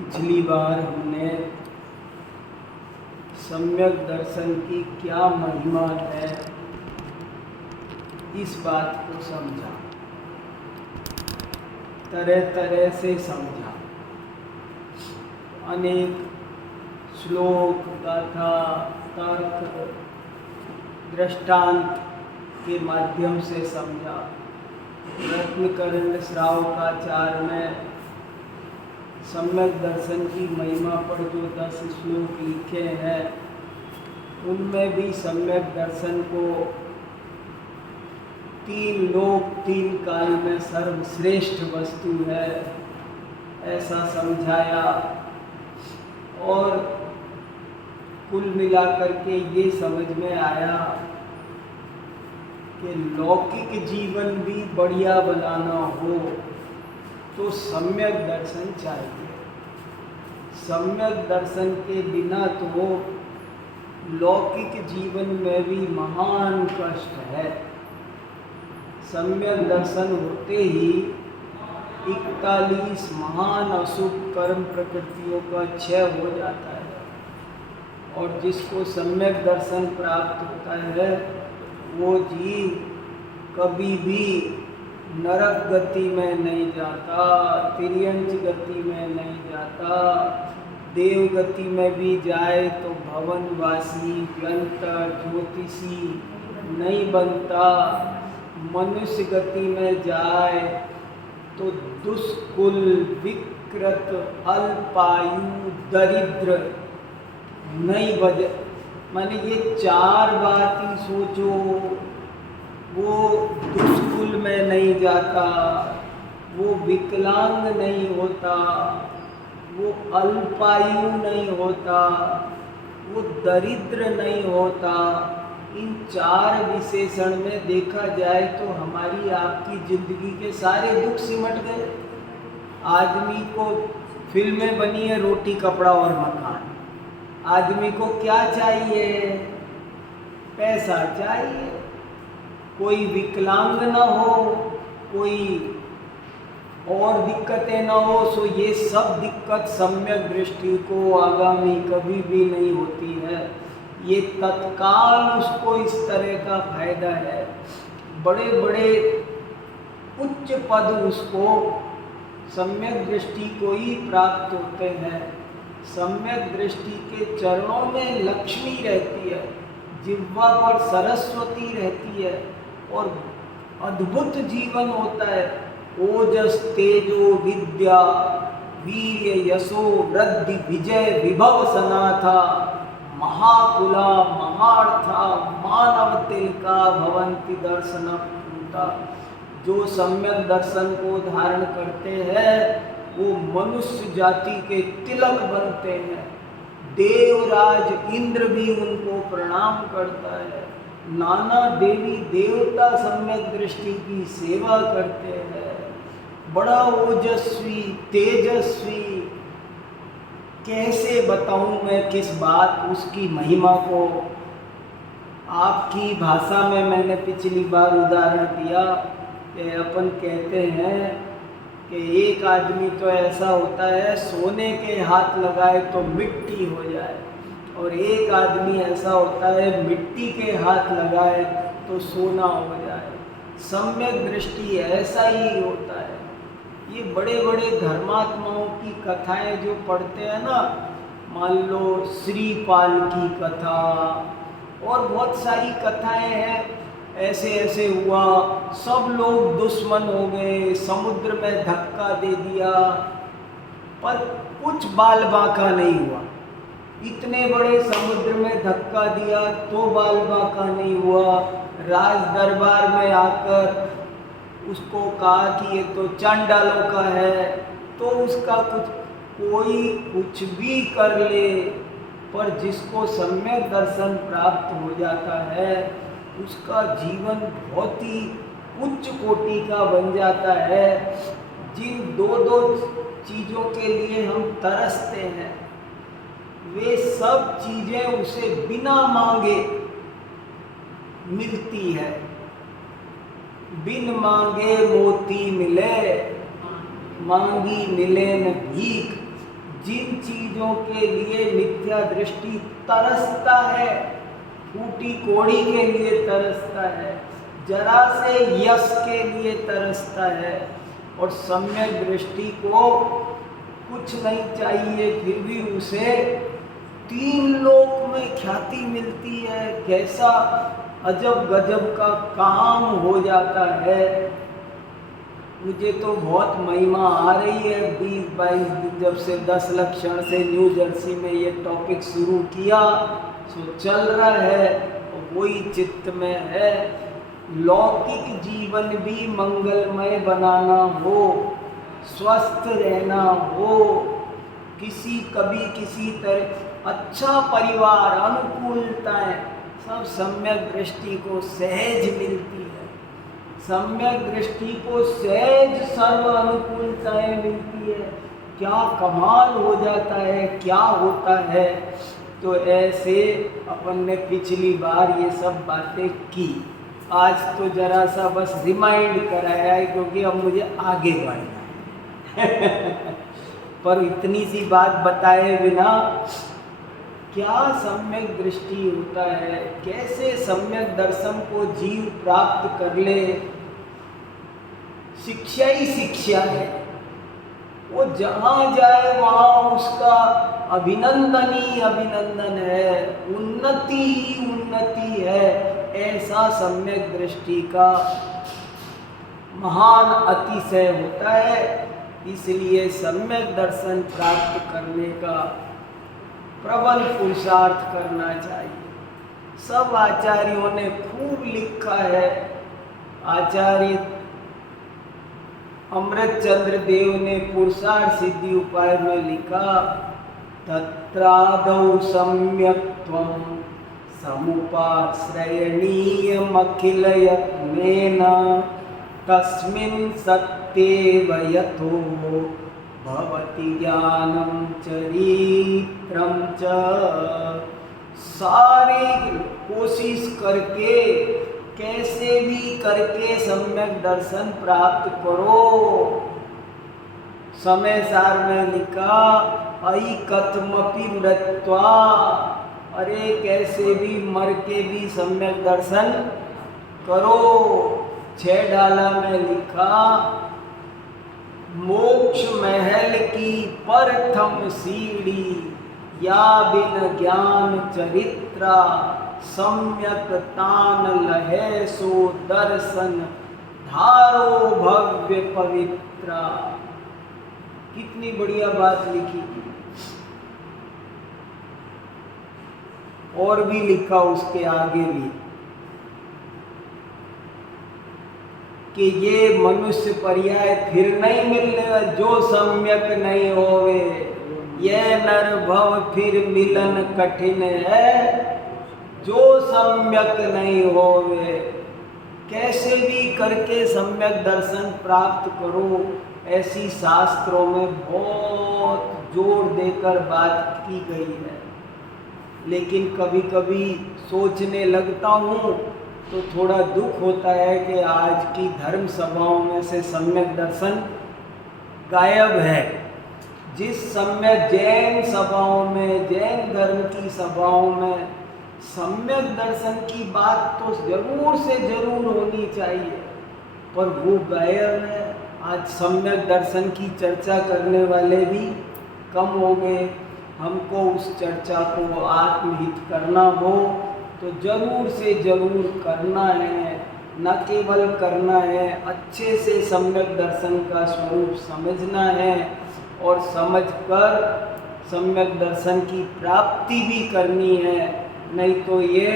पिछली बार हमने सम्यक दर्शन की क्या महिमा है इस बात को समझा, तरह तरह से समझा। अनेक श्लोक, गाथा, तर्क, दृष्टांत के माध्यम से समझा। रत्नकर्ण श्रावकाचार्य में सम्यक दर्शन की महिमा पर जो 10 श्लोक लिखे हैं उनमें भी सम्यक दर्शन को 3 लोक 3 काल में सर्वश्रेष्ठ वस्तु है ऐसा समझाया। और कुल मिलाकर के ये समझ में आया कि लौकिक जीवन भी बढ़िया बनाना हो तो सम्यक दर्शन चाहिए। सम्यक दर्शन के बिना तो लौकिक जीवन में भी महान कष्ट है। सम्यक दर्शन होते ही 41 महान अशुभ कर्म प्रकृतियों का क्षय हो जाता है और जिसको सम्यक दर्शन प्राप्त होता है वो जीव कभी भी नरक गति में नहीं जाता, तिर्यंच गति में नहीं जाता, देव गति में भी जाए तो भवनवासी व्यंतर ज्योतिषी नहीं बनता, मनुष्य गति में जाए तो दुष्कुल विकृत अल्पायु दरिद्र नहीं बज। माने ये 4 बात ही सोचो, वो दुष्कुल में नहीं जाता, वो विकलांग नहीं होता, वो अल्पायु नहीं होता, वो दरिद्र नहीं होता। इन 4 विशेषण में देखा जाए तो हमारी आपकी जिंदगी के सारे दुख सिमट गए। आदमी को फिल्में बनी है रोटी कपड़ा और मकान, आदमी को क्या चाहिए? पैसा चाहिए। कोई विकलांग ना हो, कोई और दिक्कतें ना हो, सो ये सब दिक्कत सम्यक दृष्टि को आगामी कभी भी नहीं होती है। ये तत्काल उसको इस तरह का फायदा है। बड़े बड़े उच्च पद उसको सम्यक दृष्टि को ही प्राप्त होते हैं। सम्यक दृष्टि के चरणों में लक्ष्मी रहती है, जिह्वा पर सरस्वती रहती है और अद्भुत जीवन होता है। ओजस तेजो विद्या वीर्य यशो वृद्धि विजय विभव सनाथा महाकुला महार्था मानव तिलका भवंति दर्शन पूता। जो सम्यक दर्शन को धारण करते हैं वो मनुष्य जाति के तिलक बनते हैं। देवराज इंद्र भी उनको प्रणाम करता है। नाना देवी देवता सम्यक दृष्टि की सेवा करते हैं। बड़ा ओजस्वी तेजस्वी, कैसे बताऊं मैं किस बात उसकी महिमा को। आपकी भाषा में मैंने पिछली बार उदाहरण दिया कि अपन कहते हैं कि एक आदमी तो ऐसा होता है सोने के हाथ लगाए तो मिट्टी हो जाए, और एक आदमी ऐसा होता है मिट्टी के हाथ लगाए तो सोना हो जाए। सम्यक दृष्टि ऐसा ही होता है। ये बड़े बड़े धर्मात्माओं की कथाएं जो पढ़ते हैं ना, मान लो श्रीपाल की कथा और बहुत सारी कथाएं हैं। ऐसे ऐसे हुआ, सब लोग दुश्मन हो गए, समुद्र में धक्का दे दिया पर कुछ बाल बांका नहीं हुआ। इतने बड़े समुद्र में धक्का दिया तो बाल बांका नहीं हुआ। राज दरबार में आकर उसको कहा कि ये तो चांडालों का है, तो उसका कोई कुछ भी कर ले, पर जिसको सम्यक दर्शन प्राप्त हो जाता है उसका जीवन बहुत ही उच्च कोटि का बन जाता है। जिन 2 चीज़ों के लिए हम तरसते हैं वे सब चीज़ें उसे बिना मांगे मिलती है। बिन मांगे मोती मिले, मांगी मिले न भीख। जिन चीजों के लिए मिथ्या दृष्टि तरसता है, फूटी कोड़ी के लिए तरसता है, जरा से यश के लिए तरसता है, और सम्यक दृष्टि को कुछ नहीं चाहिए फिर भी उसे 3 लोक में ख्याति मिलती है। कैसा अजब गजब का काम हो जाता है। मुझे तो बहुत महिमा आ रही है। 20-22 दिन जब से 10 लक्षण से न्यू जर्सी में ये टॉपिक शुरू किया, सो चल रहा है और वही चित्त में है। लौकिक जीवन भी मंगलमय बनाना हो, स्वस्थ रहना हो, कभी किसी तरह अच्छा परिवार, अनुकूलताएं सब सम्यक दृष्टि को सहज मिलती है। सम्यक दृष्टि को सहज सर्व अनुकूलताएं मिलती है। क्या कमाल हो जाता है, क्या होता है। तो ऐसे अपन ने पिछली बार ये सब बातें की। आज तो जरा सा बस रिमाइंड कराया है, क्योंकि अब मुझे आगे बढ़ना है। पर इतनी सी बात बताए बिना क्या सम्यक दृष्टि होता है, कैसे सम्यक दर्शन को जीव प्राप्त कर ले। शिक्षा ही शिक्षा है, वो जहाँ जाए वहाँ उसका अभिनंदन ही अभिनंदन है, उन्नति ही उन्नति है। ऐसा सम्यक दृष्टि का महान अतिशय होता है। इसलिए सम्यक दर्शन प्राप्त करने का प्रबल पुरुषार्थ करना चाहिए। सब आचार्यों ने खूब लिखा है। आचार्य अमृतचंद्र देव ने पुरुषार्थ सिद्धि उपाय में लिखा, तत्रादौ सम्यक्त्वं समुपाश्रयणीयमखिल यत्नेन तस्मिन् सत्येव यथो भवति ज्ञानं चरित्रं च। सारी कोशिश करके, कैसे भी करके सम्यक दर्शन प्राप्त करो। समय सार में लिखा, अयि कथमपि मृत्वा, अरे कैसे भी मर के भी सम्यक दर्शन करो। 6 डाला में लिखा, मोक्ष महल की प्रथम सीढ़ी, या बिन ज्ञान चरित्रा सम्यक तान लहे सो दर्शन धारो भव्य पवित्रा। कितनी बढ़िया बात लिखी थी। और भी लिखा उसके आगे भी कि ये मनुष्य पर्याय फिर नहीं मिलने, जो सम्यक नहीं होवे यह नर भव फिर मिलन कठिन है। जो सम्यक नहीं होवे, कैसे भी करके सम्यक दर्शन प्राप्त करो। ऐसी शास्त्रों में बहुत जोर देकर बात की गई है। लेकिन कभी कभी सोचने लगता हूँ तो थोड़ा दुख होता है कि आज की धर्म सभाओं में से सम्यक दर्शन गायब है। जिस सम्यक जैन सभाओं में, जैन धर्म की सभाओं में सम्यक दर्शन की बात तो जरूर से जरूर होनी चाहिए, पर वो गायब है। आज सम्यक दर्शन की चर्चा करने वाले भी कम हो गए। हमको उस चर्चा को आत्महित करना हो तो जरूर से जरूर करना है। न केवल करना है, अच्छे से सम्यक दर्शन का स्वरूप समझना है और समझकर सम्यक दर्शन की प्राप्ति भी करनी है। नहीं तो ये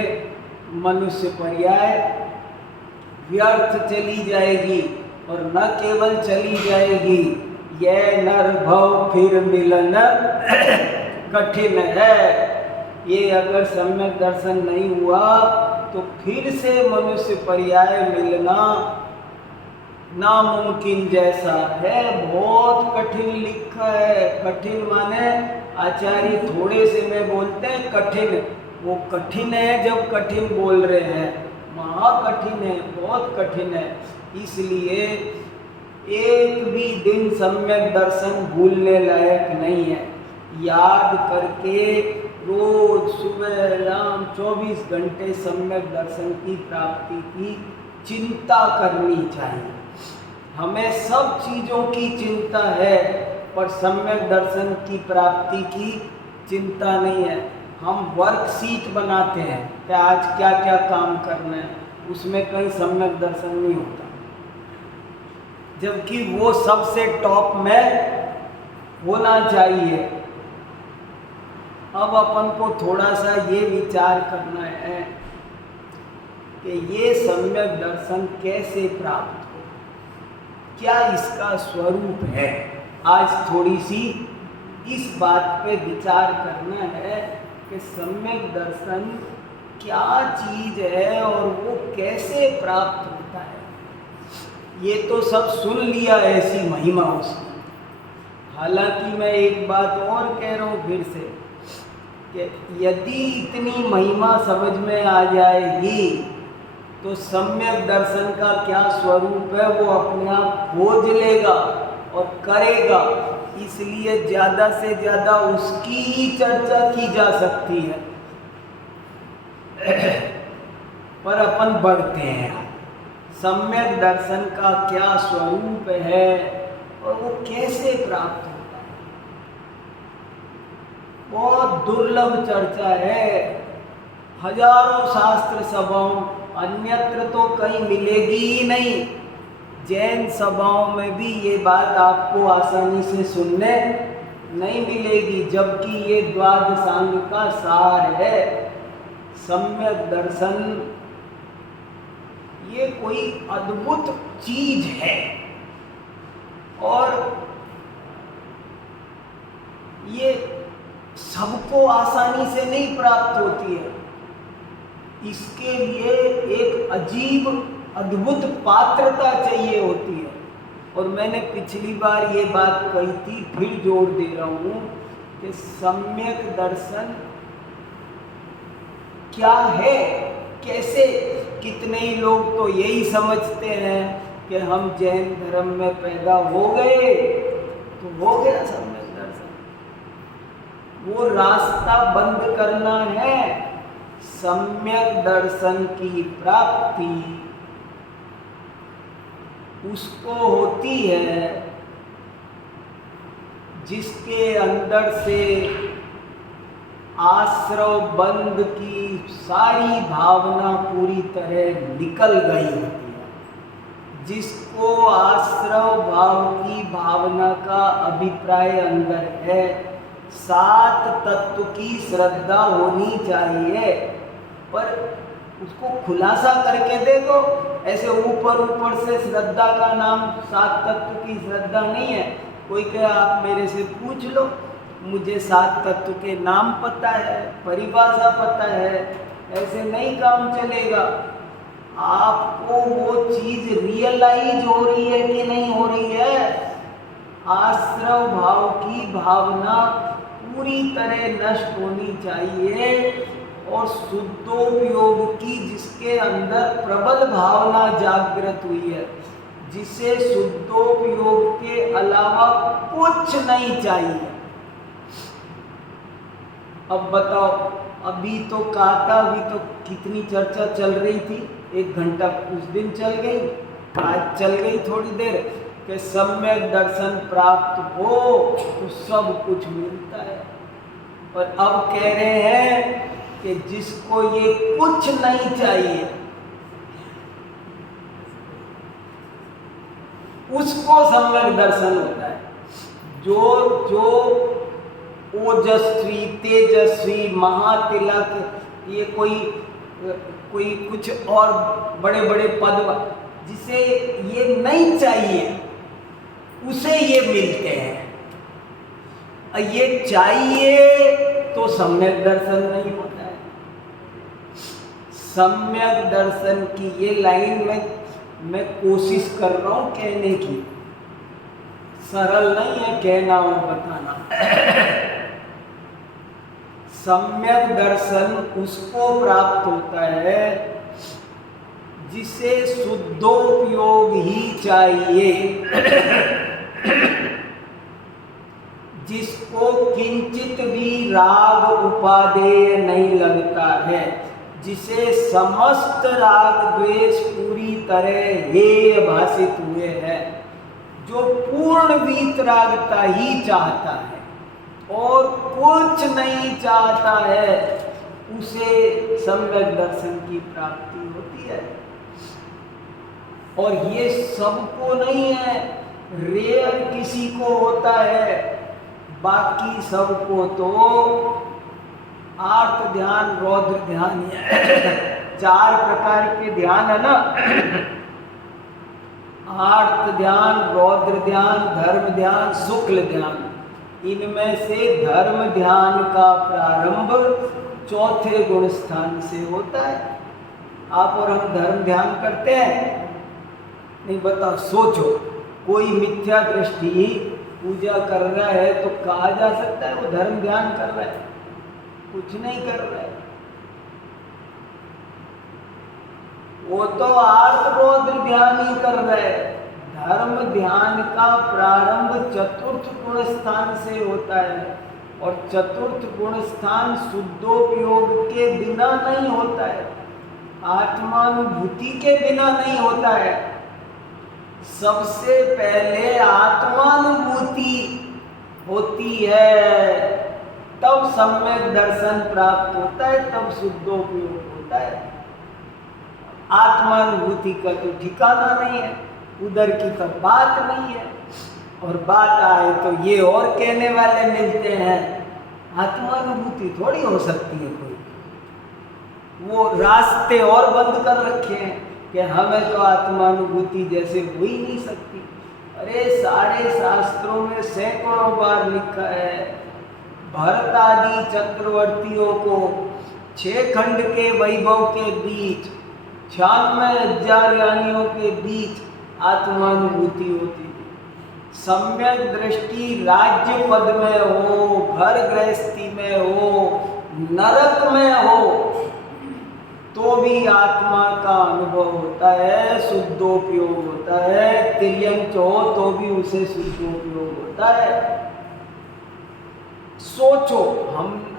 मनुष्य पर्याय व्यर्थ चली जाएगी। और न केवल चली जाएगी, यह नर भव फिर मिलन कठिन है। ये अगर सम्यक दर्शन नहीं हुआ तो फिर से मनुष्य पर्याय मिलना नामुमकिन जैसा है। बहुत कठिन लिखा है। कठिन माने आचार्य थोड़े से में बोलते हैं कठिन, वो कठिन है जब कठिन बोल रहे हैं, महाकठिन है, बहुत कठिन है। इसलिए एक भी दिन सम्यक दर्शन भूलने लायक नहीं है। याद करके रोज सुबह शाम 24 घंटे सम्यक दर्शन की प्राप्ति की चिंता करनी चाहिए। हमें सब चीज़ों की चिंता है पर सम्यक दर्शन की प्राप्ति की चिंता नहीं है। हम वर्कशीट बनाते हैं कि आज क्या क्या काम करना है, उसमें कहीं सम्यक दर्शन नहीं होता, जबकि वो सबसे टॉप में होना चाहिए। अब अपन को थोड़ा सा ये विचार करना है कि ये सम्यक दर्शन कैसे प्राप्त हो, क्या इसका स्वरूप है। आज थोड़ी सी इस बात पे विचार करना है कि सम्यक दर्शन क्या चीज है और वो कैसे प्राप्त होता है। ये तो सब सुन लिया ऐसी महिमा उसकी। हालांकि मैं एक बात और कह रहा हूँ फिर से कि यदि इतनी महिमा समझ में आ जाएगी तो सम्यक दर्शन का क्या स्वरूप है वो अपने आप खोज लेगा और करेगा। इसलिए ज़्यादा से ज़्यादा उसकी ही चर्चा की जा सकती है। पर अपन बढ़ते हैं, सम्यक दर्शन का क्या स्वरूप है और वो कैसे प्राप्त होता है। बहुत दुर्लभ चर्चा है, हजारों शास्त्र सभाओं, अन्यत्र तो कहीं मिलेगी ही नहीं। जैन सभाओं में भी ये बात आपको आसानी से सुनने नहीं मिलेगी, जबकि ये द्वादशांग का सार है। सम्यक दर्शन ये कोई अद्भुत चीज है और ये सबको आसानी से नहीं प्राप्त होती है। इसके लिए एक अजीब अद्भुत पात्रता चाहिए होती है। और मैंने पिछली बार ये बात कही थी, फिर जोर दे रहा हूँ कि सम्यक दर्शन क्या है, कैसे। कितने ही लोग तो यही समझते हैं कि हम जैन धर्म में पैदा हो गए तो हो गया सम्यक दर्शन। वो रास्ता बंद करना है। सम्यक दर्शन की प्राप्ति उसको होती है जिसके अंदर से आश्रव बंध की सारी भावना पूरी तरह निकल गई होती है। जिसको आश्रव भाव की भावना का अभिप्राय अंदर है, 7 तत्व की श्रद्धा होनी चाहिए। पर उसको खुलासा करके देखो, ऐसे ऊपर ऊपर से श्रद्धा का नाम 7 तत्व की श्रद्धा नहीं है। कोई कहे आप मेरे से पूछ लो, मुझे 7 तत्व के नाम पता है, परिभाषा पता है, ऐसे नहीं काम चलेगा। आपको वो चीज रियलाइज हो रही है कि नहीं हो रही है। आश्रव भाव की भावना पूरी तरह नष्ट होनी चाहिए और शुद्धोपयोग की, जिसके अंदर प्रबल भावना जागृत हुई है, जिसे शुद्धोपयोग के अलावा कुछ नहीं चाहिए। अब बताओ, अभी तो कहा था, अभी तो कितनी चर्चा चल रही थी, 1 घंटा उस दिन चल गई, आज चल गई थोड़ी देर, कि सम्यक दर्शन प्राप्त हो तो सब कुछ मिलता है। और अब कह रहे हैं कि जिसको ये कुछ नहीं चाहिए उसको सम्यक दर्शन होता है। जो ओजस्वी, तेजस्वी, महातिलक, ये कोई कुछ और बड़े बड़े पद, जिसे ये नहीं चाहिए उसे ये मिलते हैं। ये चाहिए तो सम्यक दर्शन नहीं होता है। सम्यक दर्शन की ये लाइन मैं कोशिश कर रहा हूं कहने की, सरल नहीं है कहना और बताना। सम्यक दर्शन उसको प्राप्त होता है जिसे शुद्धोपयोग ही चाहिए, जिसको किंचित भी राग उपादेय नहीं लगता है, जिसे समस्त राग द्वेष पूरी तरह हेय भाषित हुए हैं, जो पूर्ण वीतरागता ही चाहता है और कुछ नहीं चाहता है, उसे सम्यक दर्शन की प्राप्ति होती है। और ये सबको नहीं है, रेयर किसी को होता है, बाकी सबको तो आर्त ध्यान, रौद्र ध्यान, चार प्रकार के ध्यान है ना, आर्त ध्यान, रौद्र ध्यान, धर्म ध्यान, शुक्ल ध्यान। इनमें से धर्म ध्यान का प्रारंभ चौथे गुण स्थान से होता है। आप और हम धर्म ध्यान करते हैं? नहीं। बताओ, सोचो, कोई मिथ्या दृष्टि पूजा कर रहा है तो कहा जा सकता है वो धर्म ध्यान कर रहा है? कुछ नहीं कर रहा है, वो तो आर्त रौद्र ध्यान ही कर रहा है। धर्म ध्यान का प्रारंभ चतुर्थ गुण स्थान से होता है, और चतुर्थ गुण स्थान शुद्धोपयोग के बिना नहीं होता है, आत्मानुभूति के बिना नहीं होता है। सबसे पहले आत्मानुभूति होती है, तब सम्यक दर्शन प्राप्त होता है, तब शुद्धोपयोग होता है। आत्मानुभूति का तो ठिकाना नहीं है, उधर की तो बात नहीं है, और बात आए तो ये और कहने वाले मिलते हैं। आत्मानुभूति थोड़ी हो सकती है कोई, वो रास्ते और बंद कर रखे हैं कि हमें तो आत्मानुभूति जैसे हो ही नहीं सकती। अरे सारे शास्त्रों में सैकड़ों बार लिखा है, भरत आदि चक्रवर्तियों को 6 खंड के वैभव के बीच 96,000 यानियों के बीच आत्मानुभूति होती थी। सम्यक दृष्टि राज्य पद में हो, घर गृहस्थी में हो, नरक में हो, तो भी आत्मा का अनुभव होता है, शुद्धोपयोग होता है। तिर्यंच हो तो भी उसे शुद्धोपयोग होता है। सोचो,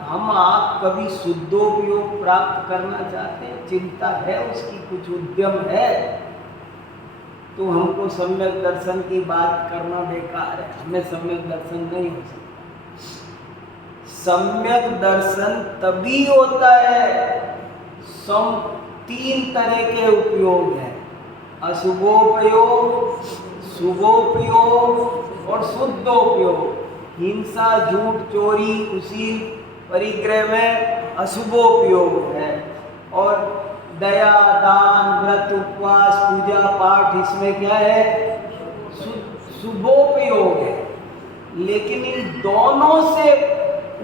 हम आप कभी शुद्धोपयोग प्राप्त करना चाहते हैं? चिंता है उसकी, कुछ उद्यम है? तो हमको सम्यक दर्शन की बात करना बेकार है, हमें सम्यक दर्शन नहीं हो सकता। सम्यक दर्शन तभी होता है, 3 तरह के उपयोग हैं, अशुभोपयोग, शुभोपयोग और शुद्धोपयोग। हिंसा, झूठ, चोरी, कुशील, परिग्रह में अशुभोपयोग है, और दया, दान, व्रत, उपवास, पूजा पाठ, इसमें क्या है? शुभोपयोग है। लेकिन इन दोनों से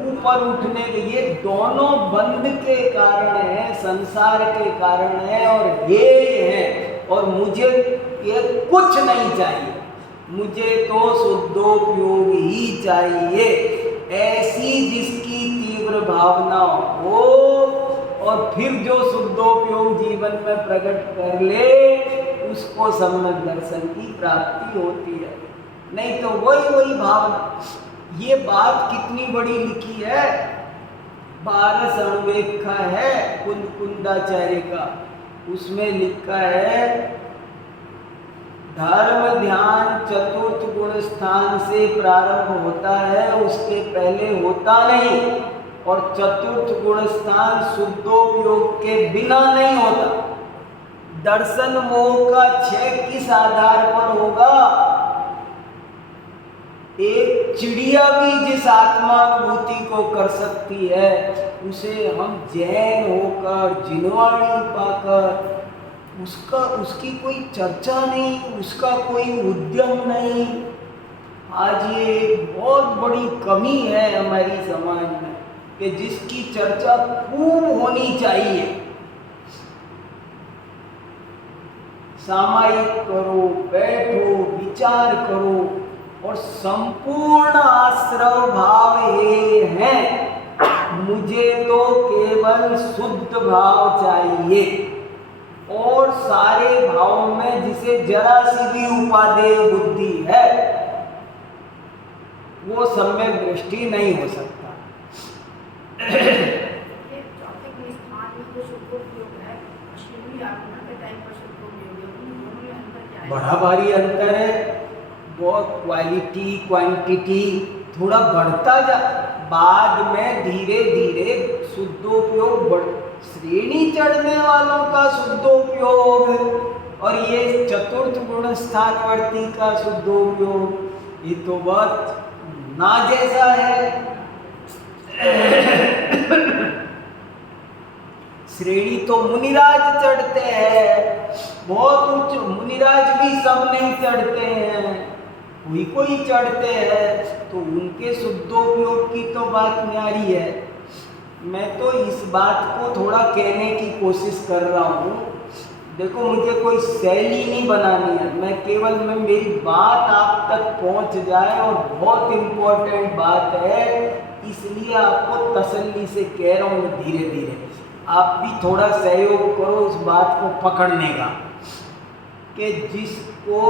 ऊपर उठने के, ये दोनों बंध के कारण है, संसार के कारण है, और ये है, और मुझे ये कुछ नहीं चाहिए, मुझे तो शुद्धोपयोग ही चाहिए। ऐसी जिसकी तीव्र भावना हो, और फिर जो शुद्धोपयोग जीवन में प्रकट कर ले, उसको सम्यक दर्शन की प्राप्ति होती है। नहीं तो वही भावना। ये बात कितनी बड़ी लिखी है, 12 अणुरेखा है कुंदाचार्य का, उसमें लिखा है धर्म ध्यान चतुर्थ गुण स्थान से प्रारंभ होता है, उसके पहले होता नहीं, और चतुर्थ गुण स्थान शुद्धोपयोग के बिना नहीं होता। दर्शन मोह का क्षय किस आधार पर होगा? एक चिड़िया भी जिस आत्मानुभूति को कर सकती है, उसे हम जैन होकर, जिनवाणी पाकर, उसकी कोई चर्चा नहीं, उसका कोई उद्यम नहीं। आज ये एक बहुत बड़ी कमी है हमारी समाज में कि जिसकी चर्चा खूब होनी चाहिए। सामायिक करो, बैठो, विचार करो, और संपूर्ण आश्रव भाव ये है, मुझे तो केवल शुद्ध भाव चाहिए, और सारे भावों में जिसे जरा सी भी उपादेय बुद्धि है, वो सम्यक दृष्टि नहीं हो सकता। बड़ा भारी अंतर है, बहुत क्वालिटी क्वांटिटी थोड़ा बढ़ता जा, बाद में धीरे धीरे शुद्धोपयोग बढ़, श्रेणी चढ़ने वालों का शुद्धोपयोग और ये चतुर्थ गुण स्थानवर्ती का शुद्धोपयोग, ये तो बहुत ना जैसा है। श्रेणी तो मुनिराज चढ़ते हैं, बहुत उच्च मुनिराज भी सब नहीं चढ़ते हैं, कोई कोई चढ़ते हैं, तो उनके शुद्धोपयोग की तो बात न्यारी है। मैं तो इस बात को थोड़ा कहने की कोशिश कर रहा हूँ। देखो, मुझे कोई शैली नहीं बनानी है, मैं केवल मेरी बात आप तक पहुँच जाए, और बहुत इम्पोर्टेंट बात है, इसलिए आपको तसल्ली से कह रहा हूँ। धीरे धीरे आप भी थोड़ा सहयोग करो इस बात को पकड़ने का, कि जिसको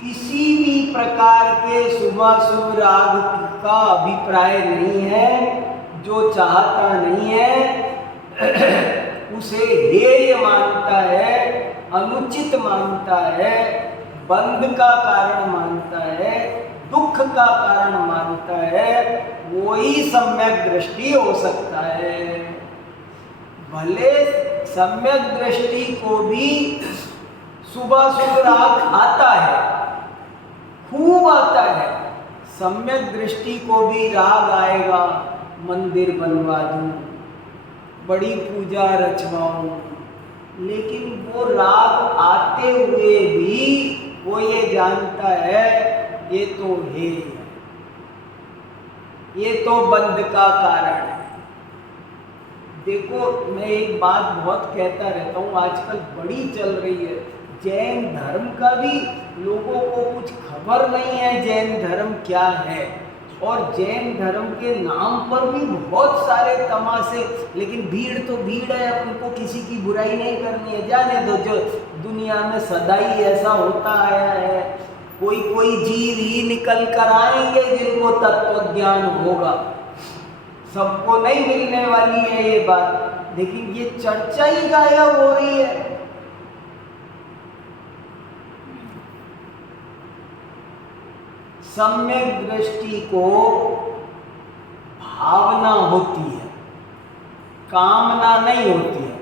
किसी भी प्रकार के शुभाशुभ राग का अभिप्राय नहीं है, जो चाहता नहीं है, उसे हेय मानता है, अनुचित मानता है, बंध का कारण मानता है, दुख का कारण मानता है, वो ही सम्यक दृष्टि हो सकता है। भले सम्यक दृष्टि को भी शुभाशुभ राग आता है, खूब आता है, सम्यक दृष्टि को भी राग आएगा, मंदिर बनवा दूं, बड़ी पूजा रचवाऊं, लेकिन वो राग आते हुए भी वो ये जानता है ये तो है, ये तो बंध का कारण है। देखो, मैं एक बात बहुत कहता रहता हूँ, आजकल बड़ी चल रही है, जैन धर्म का भी लोगों को कुछ खबर नहीं है जैन धर्म क्या है, और जैन धर्म के नाम पर भी बहुत सारे तमाशे, लेकिन भीड़ तो भीड़ है, उनको किसी की बुराई नहीं करनी है, जाने दो, जो दुनिया में सदा ही ऐसा होता आया है, कोई कोई जीव ही निकल कर आएंगे जिनको तत्व ज्ञान होगा, सबको नहीं मिलने वाली है ये बात, लेकिन ये चर्चा ही गायब हो रही है। सम्यक दृष्टि को भावना होती है, कामना नहीं होती है,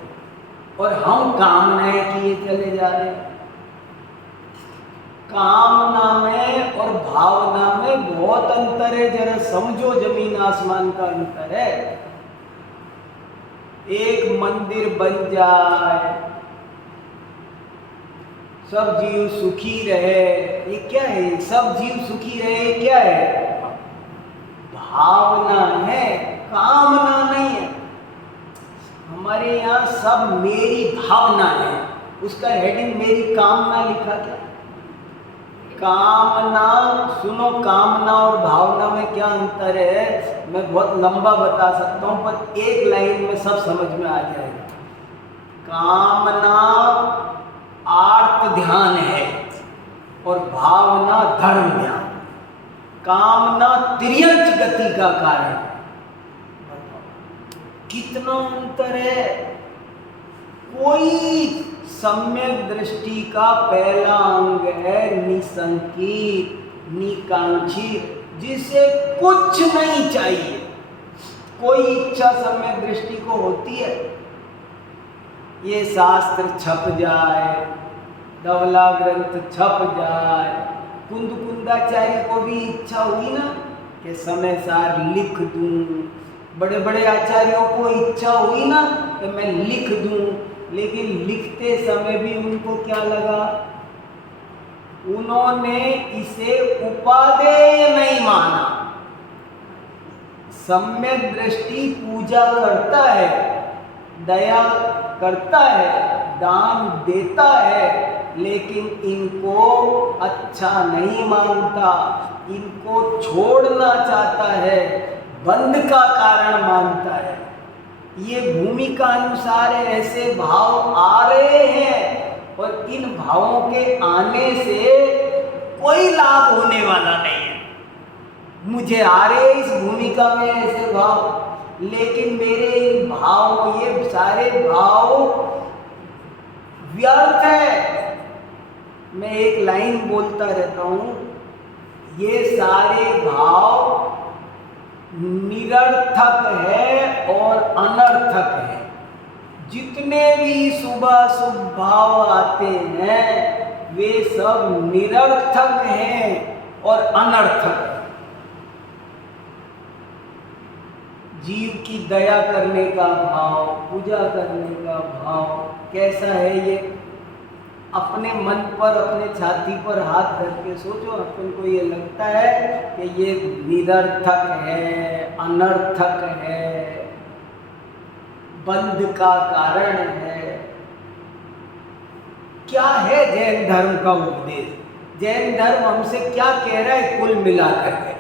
और हम कामनाएं किए चले जा रहे हैं। कामना में और भावना में बहुत अंतर है, जरा समझो, जमीन आसमान का अंतर है। एक मंदिर बन जाए, सब जीव सुखी रहे, ये क्या है? सब जीव सुखी रहे, क्या है? भावना है, कामना नहीं है। हमारे यहाँ सब मेरी भावना है, उसका हेडिंग मेरी कामना लिखा था। कामना, सुनो, कामना और भावना में क्या अंतर है, मैं बहुत लंबा बता सकता हूँ, पर एक लाइन में सब समझ में आ जाएगा। कामना आर्त ध्यान है और भावना धर्म ध्यान। कामना तिर्यंच गति का कारण है। कितना अंतर है। कोई सम्यक दृष्टि का पहला अंग है निसंकी, निकांक्षी, जिसे कुछ नहीं चाहिए। कोई इच्छा सम्यक दृष्टि को होती है, ये शास्त्र छप जाए, धवला ग्रंथ छप जाए। कुंद कुंदाचार्य को भी इच्छा हुई ना कि समय सार लिख दूं, बड़े बड़े आचार्यों को इच्छा हुई ना कि मैं लिख दूं, लेकिन लिखते समय भी उनको क्या लगा? उन्होंने इसे उपादेय नहीं माना। सम्यक दृष्टि पूजा करता है, दया करता है, दान देता है, लेकिन इनको अच्छा नहीं मानता, इनको छोड़ना चाहता है, बंध का कारण मानता है। ये भूमिका अनुसार ऐसे भाव आ रहे हैं और इन भावों के आने से कोई लाभ होने वाला नहीं है। मुझे आ रहे इस भूमिका में ऐसे भाव, लेकिन मेरे भाव, ये सारे भाव व्यर्थ है। मैं एक लाइन बोलता रहता हूं, ये सारे भाव निरर्थक है और अनर्थक है। जितने भी शुभाशुभ भाव आते हैं वे सब निरर्थक हैं और अनर्थक हैं। जीव की दया करने का भाव, पूजा करने का भाव कैसा है? ये अपने मन पर, अपने छाती पर हाथ धर के सोचो। अपन को ये लगता है कि ये निरर्थक है, अनर्थक है, बंध का कारण है। क्या है जैन धर्म का उपदेश? जैन धर्म हमसे क्या कह रहा है कुल मिलाकर के?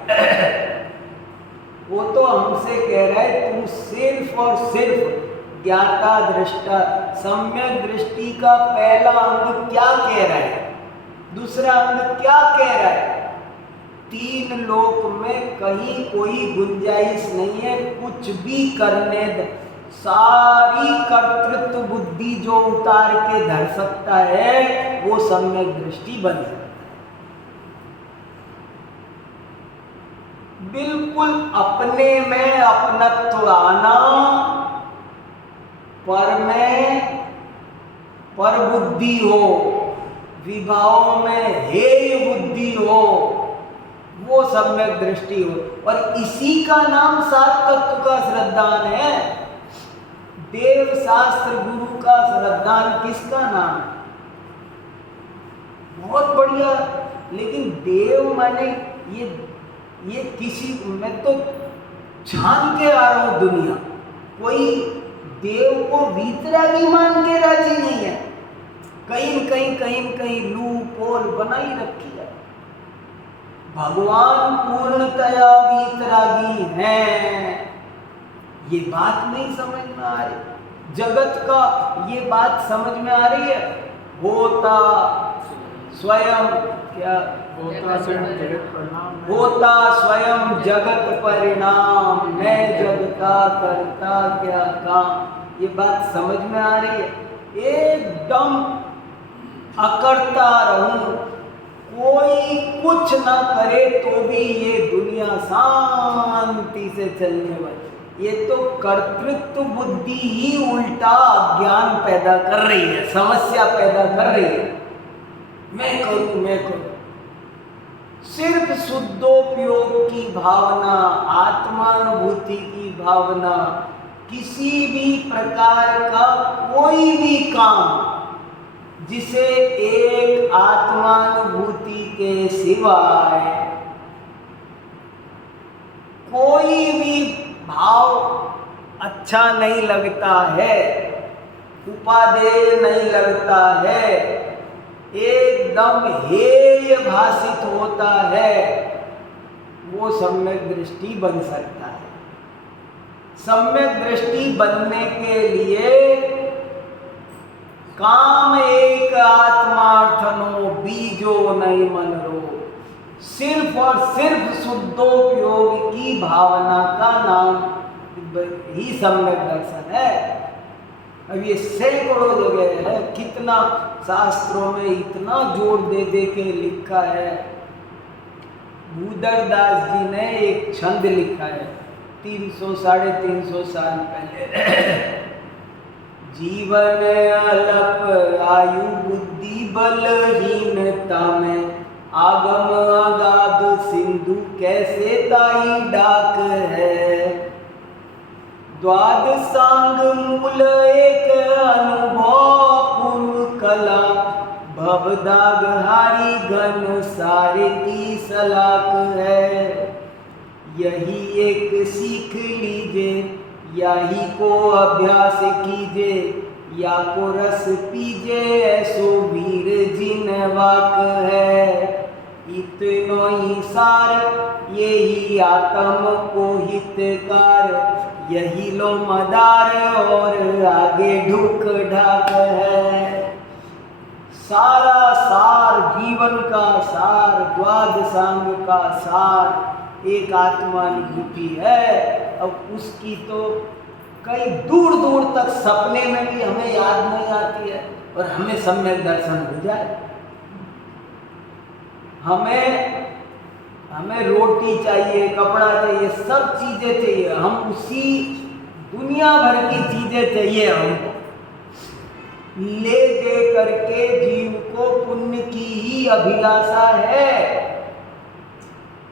वो तो हमसे कह रहा है तुम सिर्फ और सिर्फ ज्ञाता दृष्टा, सम्यक दृष्टि का पहला अंग क्या कह रहा है, दूसरा अंग क्या कह रहा है? तीन लोक में कहीं कोई गुंजाइश नहीं है कुछ भी करने दे। सारी कर्तृत्व बुद्धि जो उतार के धर सकता है वो सम्यक दृष्टि बन सकता है। बिल्कुल अपने में अपनत्व आना, पर में पर बुद्धि हो, विभावों में हेय बुद्धि हो, वो सम्यक दृष्टि हो। और इसी का नाम सात तत्व का श्रद्धान है। देव शास्त्र गुरु का श्रद्धान किसका नाम है? बहुत बढ़िया। लेकिन देव माने ये किसी, मैं तो छान के आ रहा हूं दुनिया, कोई देव को वीतरागी मान के राजी नहीं है। कहीं लू पोल बनाई रखी है। भगवान पूर्णतया वीतरागी हैं, ये बात नहीं समझ में आ रही। जगत का ये बात समझ में आ रही है? होता स्वयं क्या होता स्वयं जगत परिणाम, मैं जगता करता क्या काम। ये बात समझ में आ रही है? एकदम अकड़ता रहूं, कोई कुछ ना करे तो भी ये दुनिया शांति से चलने वाली। ये तो कर्तृत्व बुद्धि ही उल्टा ज्ञान पैदा कर रही है, समस्या पैदा कर रही है। मैं करूं। सिर्फ शुद्धोपयोग की भावना, आत्मानुभूति की भावना, किसी भी प्रकार का कोई भी काम जिसे एक आत्मानुभूति के सिवाय कोई भी भाव अच्छा नहीं लगता है, उपादेय नहीं लगता है, एकदम हेय भाषित होता है, वो सम्यक दृष्टि बन सकता है। सम्यक दृष्टि बनने के लिए काम एक आत्मार्थनो बीजो नहीं मन रो, सिर्फ और सिर्फ शुद्धोपयोग की भावना का नाम ही सम्यक दर्शन है। अब ये सैकड़ों जगह है, कितना शास्त्रों में इतना जोर दे दे के लिखा है। भूदरदास जी ने एक छंद लिखा है 300-350 साल पहले। जीवन अल्प आयु बुद्धि बलहीनता में, आगम अगाध सिंधु कैसे ताई डाक है। द्वादशांग मूल एक अनुभव पूर्व कला, भवदाग हारी घन सारे की सलाक है। यही एक सीख लीजिए, यही को अभ्यास कीजिए, या को रस पीजे ऐसो वीर जिन वाक है। इतनो ही सार यही आत्म को हितकार, यही लो मदार और आगे ढुक ढाक है। सारा सार, जीवन का सार, द्वादशांग का सार एक आत्मानुभूति है। अब उसकी तो कई दूर दूर तक सपने में भी हमें याद नहीं आती है, और हमें सम्यक दर्शन हो जाए। हमें रोटी चाहिए, कपड़ा चाहिए, सब चीजें चाहिए, हम उसी दुनिया भर की चीजें चाहिए हमको, ले दे करके जीव को पुण्य की ही अभिलाषा है।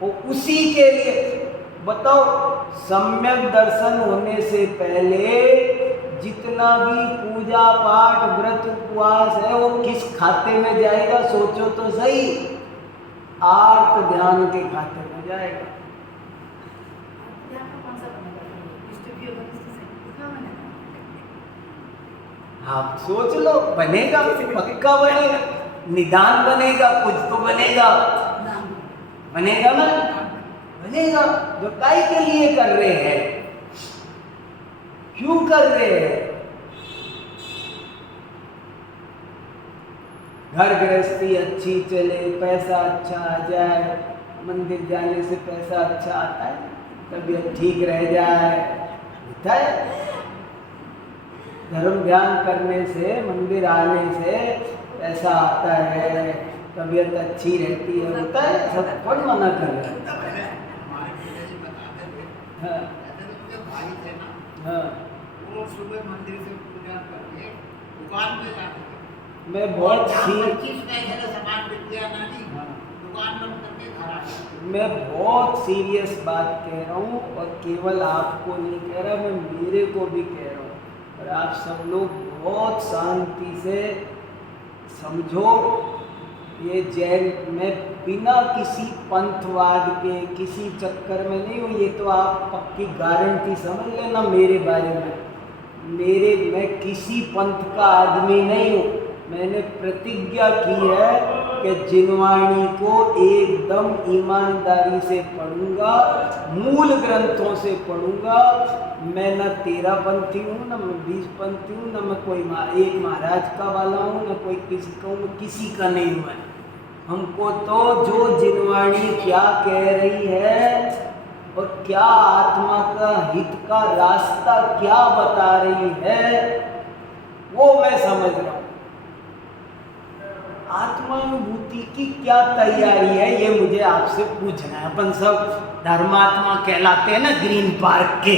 और उसी के लिए बताओ, सम्यक दर्शन होने से पहले जितना भी पूजा पाठ व्रत उपवास है वो किस खाते में जाएगा? सोचो तो सही। आर्त ध्यान के खाते में जाएगा। आप सोच लो, बनेगा, पक्का बनेगा, निदान बनेगा, कुछ तो बनेगा, बनेगा ना, बनेगा। जो काय के लिए कर रहे हैं, क्यों कर रहे हैं? घर गृहस्थी अच्छी चले, पैसा अच्छा आ जाए, मंदिर जाने से पैसा अच्छा आता है, तबीयत ठीक रह जाए, होता है। धर्म ध्यान करने से, मंदिर आने से पैसा आता है, तबीयत अच्छी रहती है, होता है। सब कौन मना कर रहा है? हाँ हाँ, वो सुबह मंदिर से पूजा करके दुकान पे जाते थे। मैं बहुत मैं बहुत सीरियस बात कह रहा हूँ, और केवल आपको नहीं कह रहा, मैं मेरे को भी कह रहा हूँ। और आप सब लोग बहुत शांति से समझो। ये जैन, मैं बिना किसी पंथवाद के, किसी चक्कर में नहीं हूँ। ये तो आप पक्की गारंटी समझ लेना मेरे बारे में। मैं किसी पंथ का आदमी नहीं हूँ। मैंने प्रतिज्ञा की है कि जिनवाणी को एकदम ईमानदारी से पढ़ूंगा, मूल ग्रंथों से पढ़ूंगा। मैं न 13 पंथी हूँ, न मैं 20 पंथी हूँ, न मैं कोई एक महाराज का वाला हूँ, न कोई किसी का हूँ, किसी का नहीं हूँ। हमको तो जो जिनवाणी क्या कह रही है और क्या आत्मा का हित का रास्ता क्या बता रही है, वो मैं समझ रहा हूँ। आत्मानुभूति की क्या तैयारी है, ये मुझे आपसे पूछना है। अपन सब धर्मात्मा कहलाते हैं ना, ग्रीन पार्क के।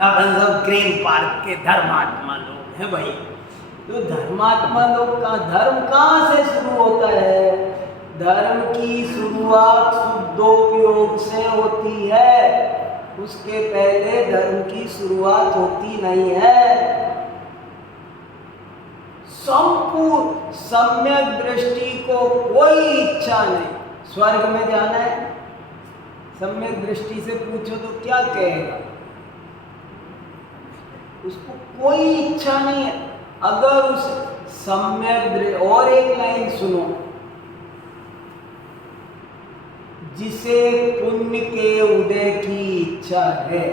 अपन सब ग्रीन पार्क के धर्मात्मा लोग हैं भाई। तो धर्मात्मा लोग का धर्म कहाँ से शुरू होता है? धर्म की शुरुआत शुद्धोपयोग से होती है, उसके पहले धर्म की शुरुआत होती नहीं है। संपूर्ण सम्यक दृष्टि को कोई इच्छा नहीं स्वर्ग में जाना है। सम्यक दृष्टि से पूछो तो क्या कहेगा? उसको कोई इच्छा नहीं है। अगर उस सम्यक, और एक लाइन सुनो, जिसे पुण्य के उदय की इच्छा है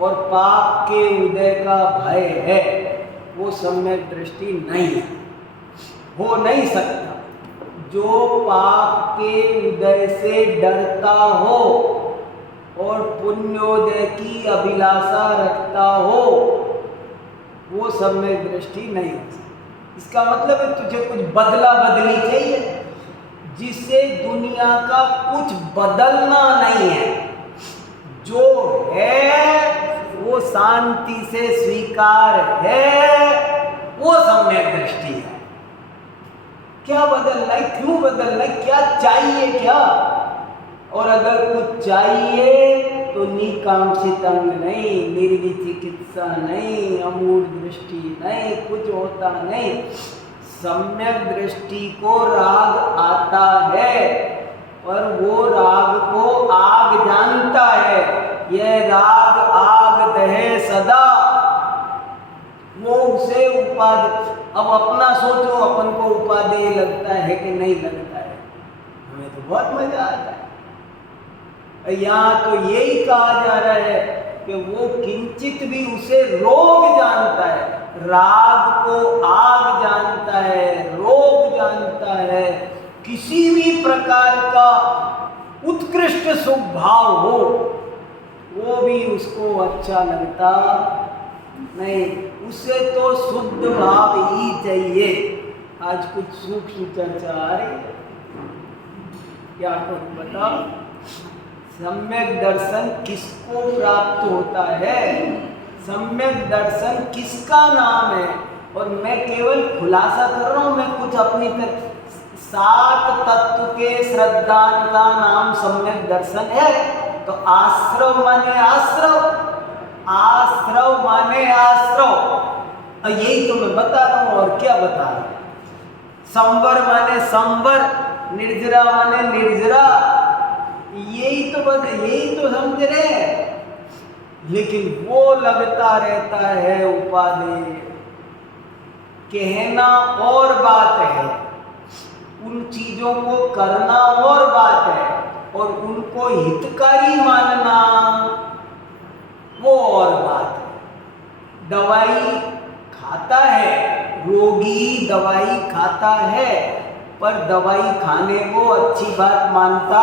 और पाप के उदय का भय है, वो सम्यक दृष्टि नहीं है, हो नहीं सकता। जो पाप के उदय से डरता हो और पुण्योदय की अभिलाषा रखता हो, वो सम्यक दृष्टि नहीं हो सकती। इसका मतलब है तुझे कुछ बदला बदली चाहिए, जिससे दुनिया का कुछ बदलना नहीं है। जो है वो शांति से स्वीकार है, वो सम्यक दृष्टि है। क्या बदलना है, क्यों बदलना है, क्या चाहिए क्या? और अगर कुछ चाहिए तो निकांक्षित अंग नहीं, निर्विचिकित्सा नहीं, अमूढ़ दृष्टि नहीं, कुछ होता नहीं। सम्यक दृष्टि को राग आता है, और वो राग को आग जानता है। यह राग आग दहे सदा, वो उसे उपाधि। अब अपना सोचो, अपन को उपादेय लगता है कि नहीं लगता है? हमें तो बहुत मजा आता है। यहाँ तो यही कहा जा रहा है कि वो किंचित भी उसे रोग जानता है, राग को आग जानता है, रोग जानता है। किसी भी प्रकार का उत्कृष्ट शुभ भाव हो, वो भी उसको अच्छा लगता नहीं। उसे तो शुद्ध भाव ही चाहिए। आज कुछ सूक्ष्म चर्चा आ रही है, क्या करूं बताओ। सम्यक दर्शन किसको प्राप्त होता है? सम्यक दर्शन किसका नाम है? और मैं केवल खुलासा कर रहा हूं, मैं कुछ अपनी तरफ। 7 तत्व के श्रद्धान का नाम सम्यक दर्शन है। तो आश्रव माने आश्रव, आश्रव माने आश्रव, यही तो मैं बता रहा हूं, और क्या बता रहा हूं। संवर माने संवर, निर्जरा माने निर्जरा, यही तो समझ रहे हैं। लेकिन वो लगता रहता है उपादेय। कहना और बात है, उन चीजों को करना और बात है, और उनको हितकारी मानना वो और बात है। दवाई खाता है, रोगी दवाई खाता है, पर दवाई खाने को अच्छी बात मानता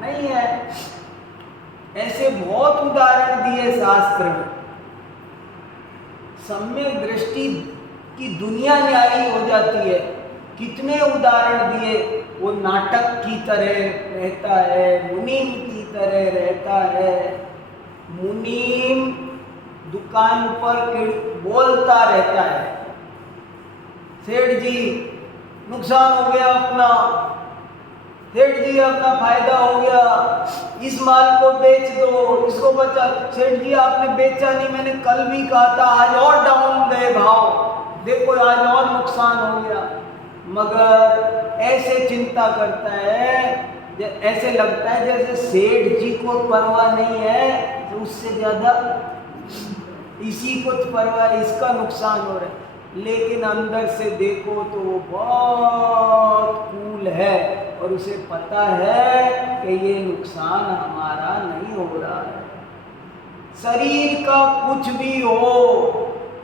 नहीं है। ऐसे बहुत उदाहरण दिए शास्त्र में। सम्यक दृष्टि की दुनिया न्यारी हो जाती है। कितने उदाहरण दिए। वो नाटक की तरह रहता है, मुनीम की तरह रहता है। मुनीम दुकान पर बोलता रहता है, सेठ जी नुकसान हो गया अपना, सेठ जी अपना फायदा हो गया, इस माल को बेच दो, इसको बचा। सेठ जी आपने बेचा नहीं, मैंने कल भी कहा था, आज और डाउन गए भाव, देखो आज और नुकसान हो गया। मगर ऐसे चिंता करता है, ऐसे लगता है जैसे सेठ जी को परवाह नहीं है, तो उससे ज्यादा इसी को परवाह, इसका नुकसान हो रहा है। लेकिन अंदर से देखो तो वो बहुत कूल है, और उसे पता है कि ये नुकसान हमारा नहीं हो रहा है। शरीर का कुछ भी हो,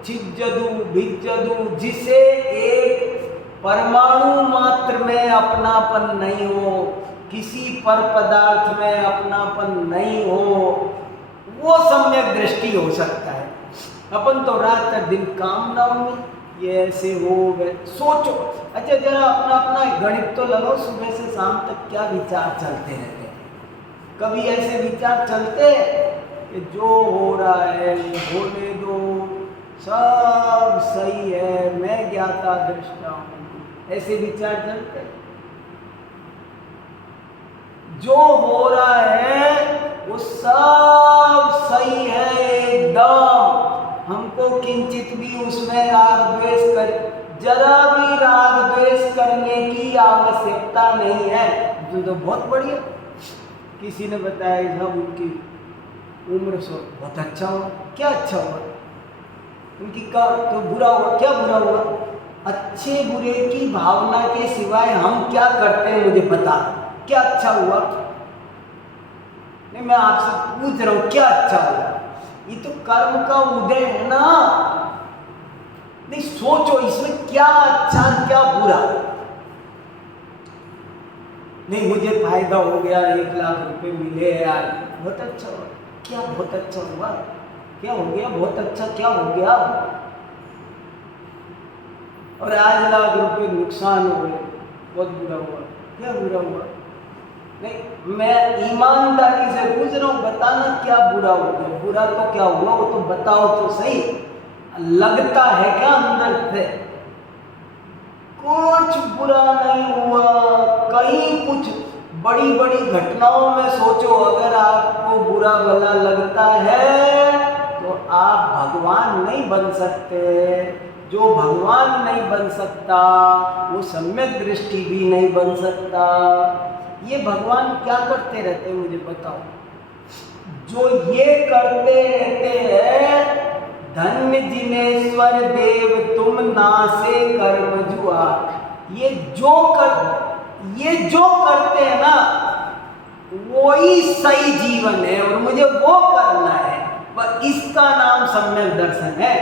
छिज्जदू भिज्जदू, जिसे एक परमाणु मात्र में अपनापन नहीं हो, किसी पर पदार्थ में अपनापन नहीं हो, वो सम्यक दृष्टि हो सकता है। अपन तो रात दिन कामनाओं में ये ऐसे हो गए, सोचो। अच्छा जरा अपना अपना गणित तो लगाओ, सुबह से शाम तक क्या विचार चलते रहते हैं। कभी ऐसे विचार चलते कि जो हो रहा है होने दो, सब सही है, मैं ज्ञाता दृष्टा हूं, ऐसे विचार चलते। जो हो रहा है वो सब सही है एकदम, हमको किंचित भी उसमें राग द्वेष कर, जरा भी राग द्वेष करने की आवश्यकता नहीं है। तो बहुत बढ़िया। किसी ने बताया साहब उनकी उम्र सो बहुत अच्छा हुआ। क्या अच्छा हुआ? उनकी का तो बुरा हुआ। क्या बुरा हुआ? अच्छे बुरे की भावना के सिवाय हम क्या करते हैं मुझे बता। क्या अच्छा हुआ? नहीं, मैं आपसे पूछ रहा हूं क्या अच्छा हुआ? ये तो कर्म का उदय है ना। नहीं सोचो इसमें क्या अच्छा क्या बुरा। नहीं मुझे फायदा हो गया, 1 लाख रुपए मिले यार, बहुत अच्छा हुआ। क्या बहुत अच्छा हुआ? क्या हो गया? बहुत अच्छा क्या हो गया? और आज 1 लाख रुपए नुकसान हो गए, बहुत बुरा हुआ। क्या बुरा हुआ? नहीं मैं ईमानदारी से पूछ रहा हूँ, बताना क्या बुरा हो गया? बुरा तो क्या हुआ वो तो बताओ तो सही। लगता है क्या अंदर से? कुछ बुरा नहीं हुआ। कहीं कुछ बड़ी बड़ी घटनाओं में सोचो, अगर आपको बुरा भला लगता है तो आप भगवान नहीं बन सकते। जो भगवान नहीं बन सकता वो सम्यक दृष्टि भी नहीं बन सकता। ये भगवान क्या करते रहते हैं मुझे बताओ? जो ये करते रहते हैं, धन्य जिनेश्वर देव तुम नासे कर्म जुआ। ये जो करते हैं ना वही सही जीवन है, और मुझे वो करना है। पर इसका नाम सम्यक दर्शन है,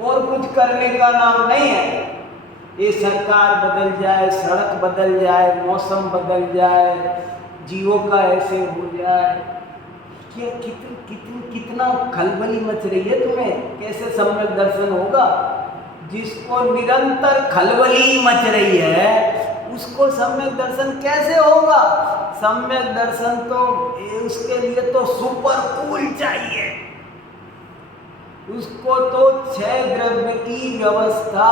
और कुछ करने का नाम नहीं है। ये सरकार बदल जाए, सड़क बदल जाए, मौसम बदल जाए, जीवों का ऐसे हो जाए, क्या कितना खलबली मच रही है तुम्हें, कैसे सम्यक दर्शन होगा? जिसको निरंतर खलबली मच रही है उसको सम्यक दर्शन कैसे होगा? सम्यक दर्शन तो उसके लिए तो सुपर कूल चाहिए, उसको तो 6 द्रव्य की व्यवस्था,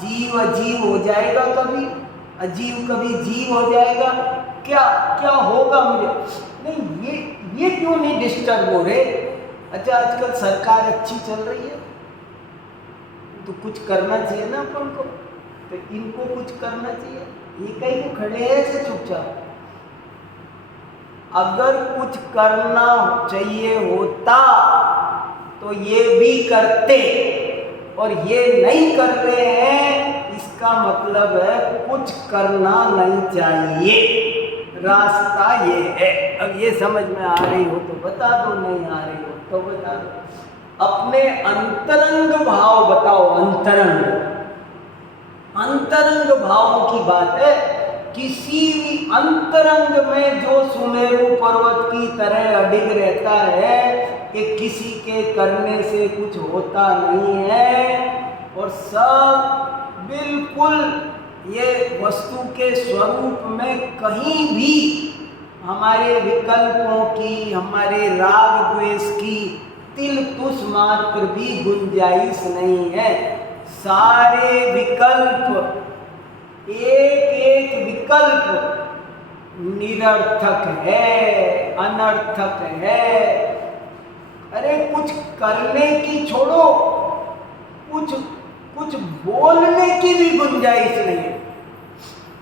जीव अजीव हो जाएगा, कभी अजीव कभी जीव हो जाएगा, क्या क्या होगा मुझे नहीं, ये क्यों नहीं डिस्टर्ब हो रहे? अच्छा आजकल सरकार अच्छी चल रही है तो कुछ करना चाहिए ना अपन को, तो इनको कुछ करना चाहिए, ये कहीं को खड़े हैं ऐसे चुपचाप। अगर कुछ करना चाहिए होता तो ये भी करते, और ये नहीं कर रहे हैं, इसका मतलब है कुछ करना नहीं चाहिए, रास्ता ये है। अब ये समझ में आ रही हो तो बता दो, नहीं आ रही हो तो बता दो। अपने अंतरंग भाव बताओ, अंतरंग भावों की बात है। किसी भी अंतरंग में जो सुमेरु पर्वत की तरह अडिग रहता है कि किसी के करने से कुछ होता नहीं है, और सब बिल्कुल ये वस्तु के स्वरूप में कहीं भी हमारे विकल्पों की, हमारे राग द्वेष की तिल तुस मात्र भी गुंजाइश नहीं है। सारे विकल्प, एक एक विकल्प निरर्थक है, अनर्थक है। अरे कुछ करने की छोड़ो, कुछ बोलने की भी गुंजाइश नहीं है।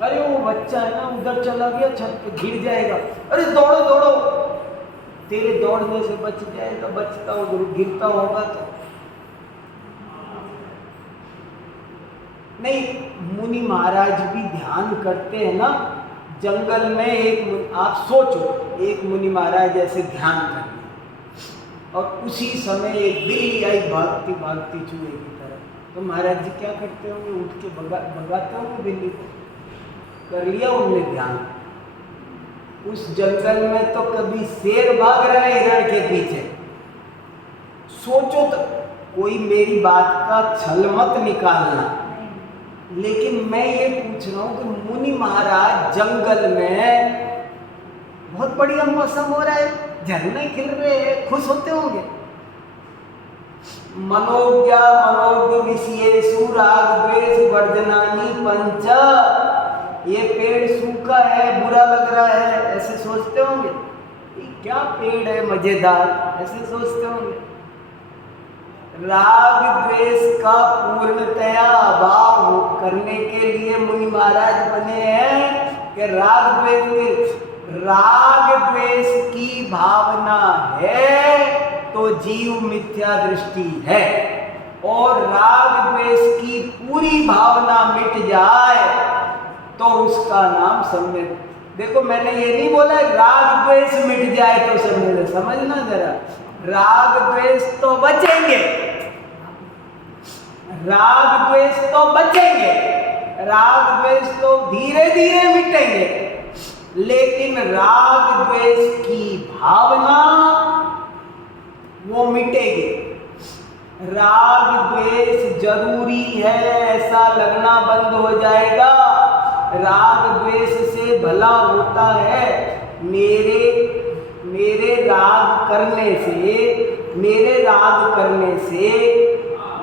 अरे वो बच्चा है ना, उधर चला गया, छत पे गिर जाएगा, अरे दौड़ो दौड़ो, तेरे दौड़ने से बच जाएगा, बचता हो गिरता होगा तो नहीं। मुनि महाराज भी ध्यान करते हैं ना, जंगल में एक, आप सोचो एक मुनि महाराज ऐसे ध्यान कर रहे और उसी समय एक बिल्ली आई भागती भागती चूहे की तरह, तो महाराज जी क्या करते होंगे? उठ के भगाते होंगे बिल्ली को। कर लिया उनने ध्यान। उस जंगल में तो कभी शेर भाग रहा है हिरण के पीछे, सोचो तो। कोई मेरी बात का छल मत निकालना, लेकिन मैं ये पूछ रहा हूँ कि मुनि महाराज जंगल में, बहुत बढ़िया मौसम हो रहा है, झरने खिल रहे हैं, खुश होते होंगे। मनोज्ञा मनोज्ञ विषयेषु राग द्वेष वर्जनानि पंच, ये पेड़ सूखा है, बुरा लग रहा है, ऐसे सोचते होंगे। क्या पेड़ है मजेदार, ऐसे सोचते होंगे। राग द्वेष का पूर्णतया अभाव करने के लिए मुनि महाराज बने हैं कि राग द्वेष की भावना है तो जीव मिथ्या दृष्टि है, और राग द्वेष की पूरी भावना मिट जाए तो उसका नाम सम्यक। देखो मैंने ये नहीं बोला राग द्वेष मिट जाए तो सम्यक, समझना जरा, राग द्वेष तो बचेंगे, राग द्वेष तो बचेंगे, राग द्वेष तो धीरे धीरे मिटेंगे, लेकिन राग द्वेष की भावना वो मिटेगी। राग द्वेष जरूरी है ऐसा लगना बंद हो जाएगा। राग द्वेष से भला होता है मेरे राग करने से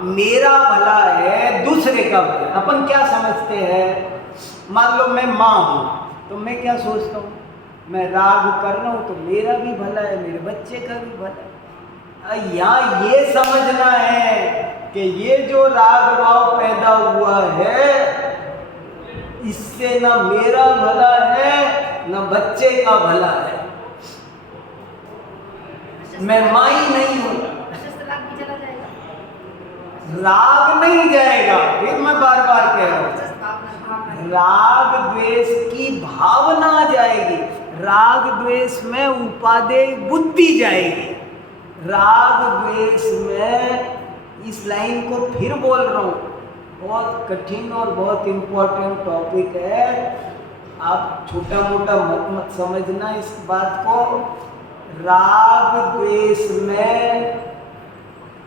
मेरा भला है, दूसरे का भला। अपन क्या समझते हैं? मान लो मैं माँ हूँ तो मैं क्या सोचता हूँ, मैं राग कर रहा हूँ तो मेरा भी भला है, मेरे बच्चे का भी भला है। यहाँ ये समझना है कि ये जो राग भाव पैदा हुआ है इससे ना मेरा भला है ना बच्चे का भला है। मैं माई नहीं हूँ, राग नहीं जाएगा। फिर मैं बार बार कह रहा हूँ, राग द्वेष की भावना जाएगी, राग द्वेष में उपादेय बुद्धि जाएगी। राग द्वेष में, इस लाइन को फिर बोल रहा हूँ, बहुत कठिन और बहुत इम्पोर्टेंट टॉपिक है। आप छोटा मोटा मत समझना इस बात को। राग द्वेष में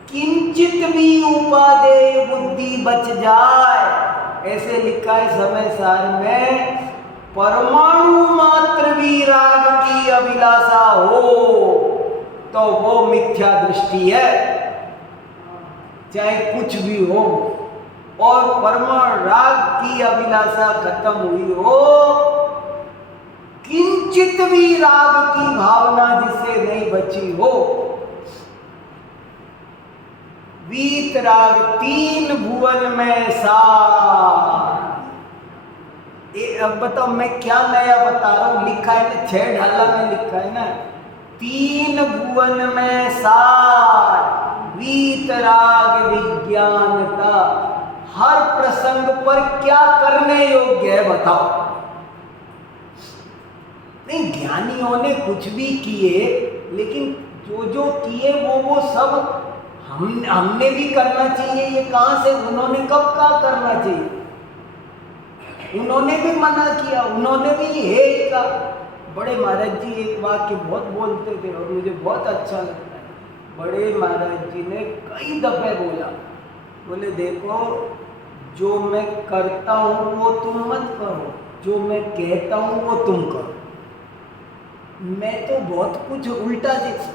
किंचित भी उपादेय बुद्धि बच जाए, ऐसे लिखा है समय सार में, परमाणु मात्र भी राग की अभिलाषा हो तो वो मिथ्या दृष्टि है, चाहे कुछ भी हो। और परमाणु राग की अभिलाषा खत्म हुई हो, किंचित भी राग की भावना जिसे नहीं बची हो, वीतराग 3 भुवन में सार। अब बताओ मैं क्या नया बता रहा हूं, लिखा है ना 6 ढाला में लिखा है ना, 3 भुवन में सार वीतराग विज्ञान का। हर प्रसंग पर क्या करने योग्य है बताओ। नहीं, ज्ञानियों ने कुछ भी किए, लेकिन जो जो किए वो सब हमने भी करना चाहिए। ये कहां से, उन्होंने कब कहा करना चाहिए? उन्होंने भी मना किया, उन्होंने भी हे कहा। बड़े महाराज जी एक वाक्य बहुत बोलते थे और मुझे बहुत अच्छा लगता है। बड़े महाराज जी ने कई दफे बोला, बोले देखो जो मैं करता हूं वो तुम मत करो, जो मैं कहता हूं वो तुम करो। मैं तो बहुत कुछ उल्टा,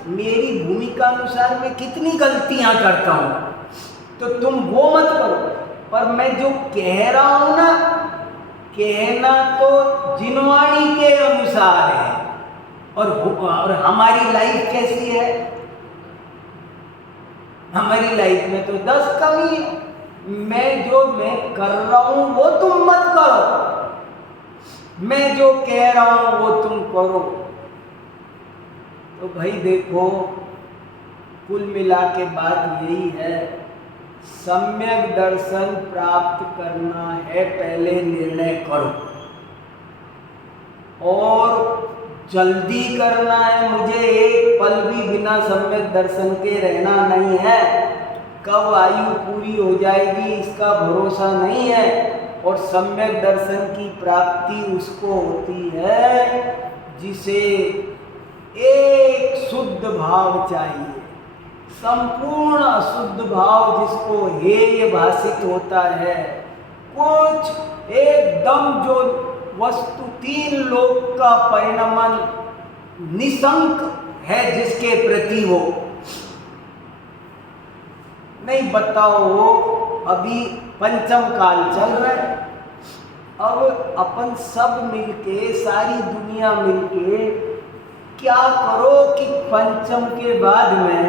मेरी भूमिका अनुसार मैं कितनी गलतियां करता हूं, तो तुम वो मत करो। पर मैं जो कह रहा हूं ना, कहना तो जिनवाणी के अनुसार है। और हमारी लाइफ कैसी है? हमारी लाइफ में तो 10 कमी है। मैं कर रहा हूं वो तुम मत करो, मैं जो कह रहा हूं वो तुम करो। तो भाई देखो, कुल मिला के बात यही है, सम्यक दर्शन प्राप्त करना है, पहले निर्णय करो। और जल्दी करना है, मुझे एक पल भी बिना सम्यक दर्शन के रहना नहीं है। कब आयु पूरी हो जाएगी इसका भरोसा नहीं है। और सम्यक दर्शन की प्राप्ति उसको होती है जिसे एक शुद्ध भाव चाहिए, संपूर्ण अशुद्ध भाव जिसको हेय भाषित होता है, कुछ एकदम जो वस्तु 3 लोक का परिणमन निशंक है जिसके प्रति वो नहीं। बताओ अभी पंचम काल चल रहा है, अब अपन सब मिलके, सारी दुनिया मिलके क्या करो कि पंचम के बाद में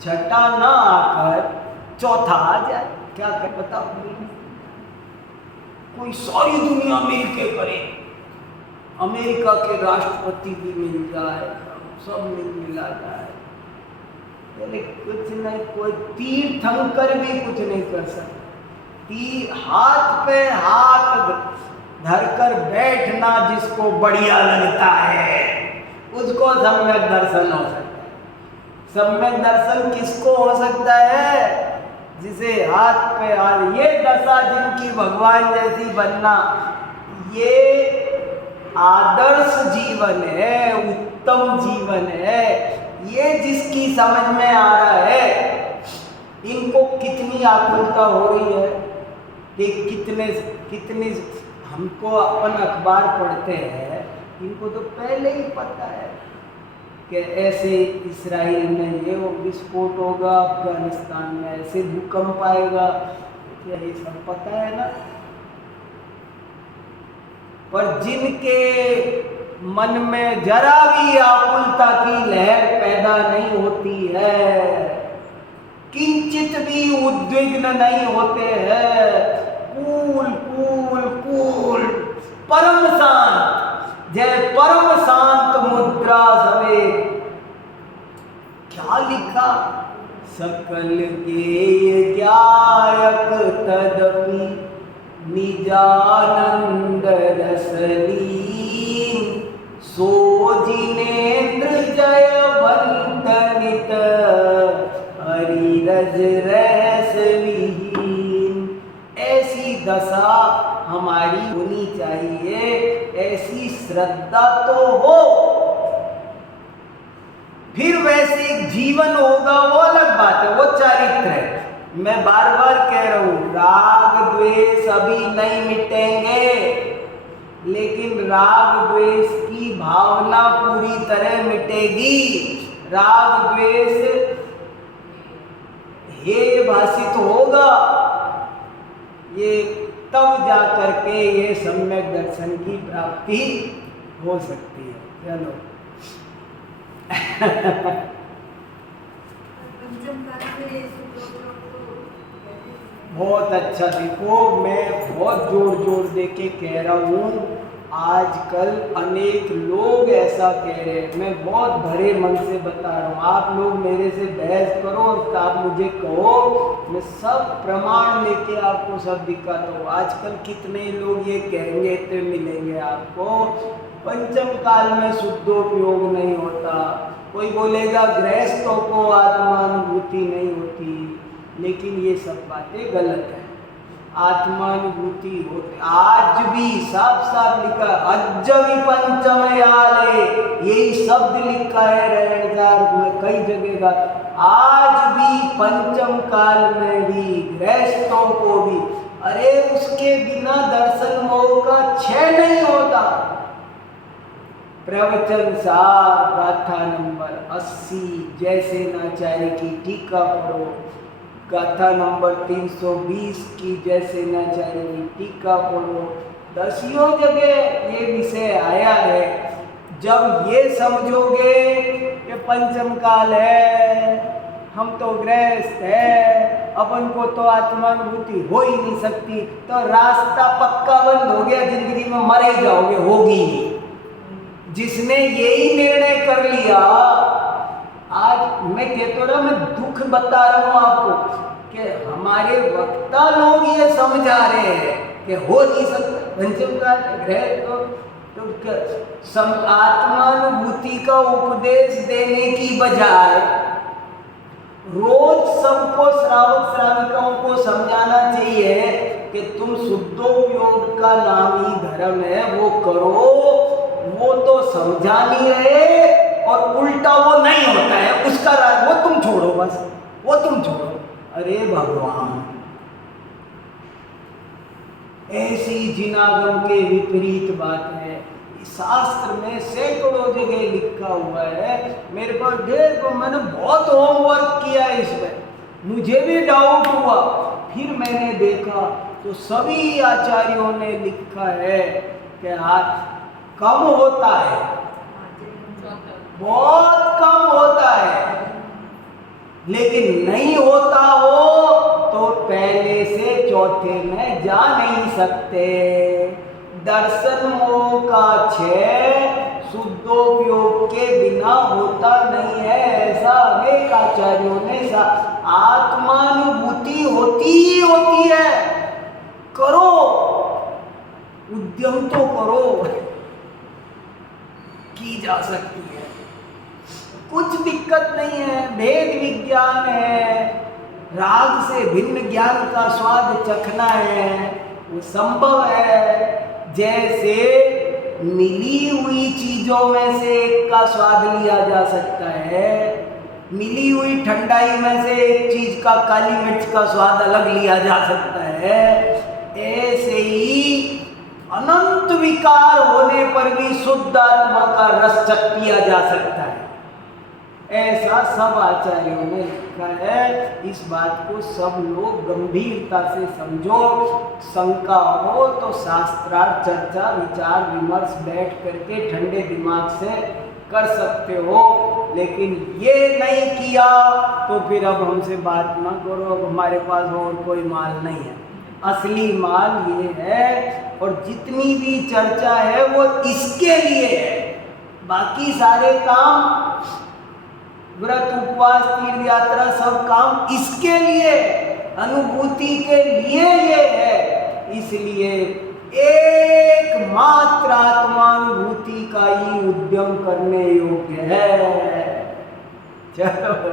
छठा ना आकर चौथा आ जाए। क्या कर बताओ, कोई सारी दुनिया मिलके करे, अमेरिका के राष्ट्रपति भी मिल जाए, सब मिला जाए, कुछ नहीं, कोई तीर्थंकर भी कुछ नहीं कर सकता। हाथ पे हाथ धरकर बैठना जिसको बढ़िया लगता है उसको सम्यक दर्शन हो सकता है। सम्यक दर्शन किसको हो सकता है? जिसे हाथ पे हाथ, ये दशा जिनकी भगवान जैसी बनना, ये आदर्श जीवन है, उत्तम जीवन है। ये जिसकी समझ में आ रहा है, इनको कितनी आकुलता हो रही है कि कितने हमको अपन अखबार पढ़ते हैं, इनको तो पहले ही पता है कि ऐसे इस्राइल में ये विस्फोट होगा, अफगानिस्तान में ऐसे भूकंप आएगा, ये सब पता है ना। पर जिनके मन में जरा भी आकुलता की लहर पैदा नहीं होती है, किंचित भी उद्विग्न नहीं होते हैं, कूल कूल कूल, परम शांत, जय परम शांत मुद्रा सवे। क्या लिखा? सकल गेय ज्ञायक तदपि निजानंद रसलीन, सो जिनेन्द्र जय बंदनित हरिरज रहस विहीन। श्रद्धा तो हो, फिर वैसे एक जीवन होगा वो अलग बात है, वो चारित्र है। मैं बार बार कह रहा हूं, राग द्वेष अभी नहीं मिटेंगे, लेकिन राग द्वेष की भावना पूरी तरह मिटेगी। राग द्वेष हे भाषित होगा, ये तब जा करके ये सम्यक दर्शन की प्राप्ति हो सकती है। चलो बहुत अच्छा। देखो मैं बहुत जोर जोर दे के कह रहा हूँ, आजकल अनेक लोग ऐसा कह रहे हैं, मैं बहुत भरे मन से बता रहा हूँ। आप लोग मेरे से बहस करो और आप मुझे कहो, मैं सब प्रमाण लेके आपको सब दिखाता हूँ। आजकल कितने लोग ये कहेंगे तो मिलेंगे आपको, पंचम काल में शुद्धोपयोग नहीं होता। कोई बोलेगा गृहस्थों को आत्मानुभूति नहीं होती, लेकिन ये सब बातें गलत है। आत्मानुभूति होती आज भी साफ साफ लिखा, अज्जवि पंचमयाले, यही शब्द लिखा है रहणदार में कई जगह का। आज भी पंचम काल में भी गृहस्थों को भी, अरे उसके बिना दर्शन मोह का क्षय नहीं होता। प्रवचन सार गाथा नंबर 80, जैसे नाचार्य की टीका पढ़ो। गाथा नंबर 320 की जैसे नाचार्य की टीका पढ़ो। 10 जगह ये विषय आया है। जब ये समझोगे कि पंचम काल है, हम तो गृहस्थ है, अपन को तो आत्मानुभूति हो ही नहीं सकती, तो रास्ता पक्का बंद हो गया, जिंदगी में मरे जाओगे, होगी नहीं। जिसने यही निर्णय कर लिया, आज मैं कहता रहा, मैं दुख बता रहा हूं आपको कि हमारे वक्ता लोग ये समझा रहे हैं कि हो नहीं सकता पंचम काल ग्रह तो आत्मानुभूति का उपदेश देने की बजाय रोज सबको श्रावक श्राविकाओं को समझाना चाहिए कि तुम शुद्धोपयोग का नाम ही धर्म है, वो करो। वो तो समझा नहीं रहे और उल्टा वो नहीं होता है, उसका राज वो तुम छोड़ो, बस वो तुम छोड़ो। अरे भगवान, ऐसी जिनागम के विपरीत बात है। शास्त्र में सैकड़ों जगह लिखा हुआ है। मेरे पास मैंने बहुत होमवर्क किया इसमें, मुझे भी डाउट हुआ, फिर मैंने देखा तो सभी आचार्यों ने लिखा है कि हाथ कम होता है, बहुत कम होता है, लेकिन नहीं होता हो तो पहले से चौथे में जा नहीं सकते। दर्शन मोह का क्षय शुद्धोपयोग के बिना होता नहीं है, ऐसा अनेक आचार्यों ने आत्मानुभूति होती ही होती है। करो, उद्यम तो करो, की जा सकती है, कुछ दिक्कत नहीं है। भेद विज्ञान है, राग से भिन्न ज्ञान का स्वाद चखना है, वो संभव है। जैसे मिली हुई चीजों में से एक का स्वाद लिया जा सकता है, मिली हुई ठंडाई में से एक चीज का, काली मिर्च का स्वाद अलग लिया जा सकता है। ऐसे ही अनंत विकार होने पर भी शुद्ध आत्मा का रस चख पिया जा सकता है। ऐसा सब आचार्यों ने लिखा है। इस बात को सब लोग गंभीरता से समझो। शंका हो तो शास्त्रार्थ चर्चा विचार विमर्श बैठ करके ठंडे दिमाग से कर सकते हो, लेकिन ये नहीं किया तो फिर अब हमसे बात ना करो, अब हमारे पास और कोई माल नहीं है। असली माल ये है, और जितनी भी चर्चा है वो इसके लिए है। बाकी सारे काम, व्रत उपवास तीर्थ यात्रा, सब काम इसके लिए, अनुभूति के लिए ये है। इसलिए एकमात्र आत्मानुभूति का ही उद्यम करने योग्य है। चलो।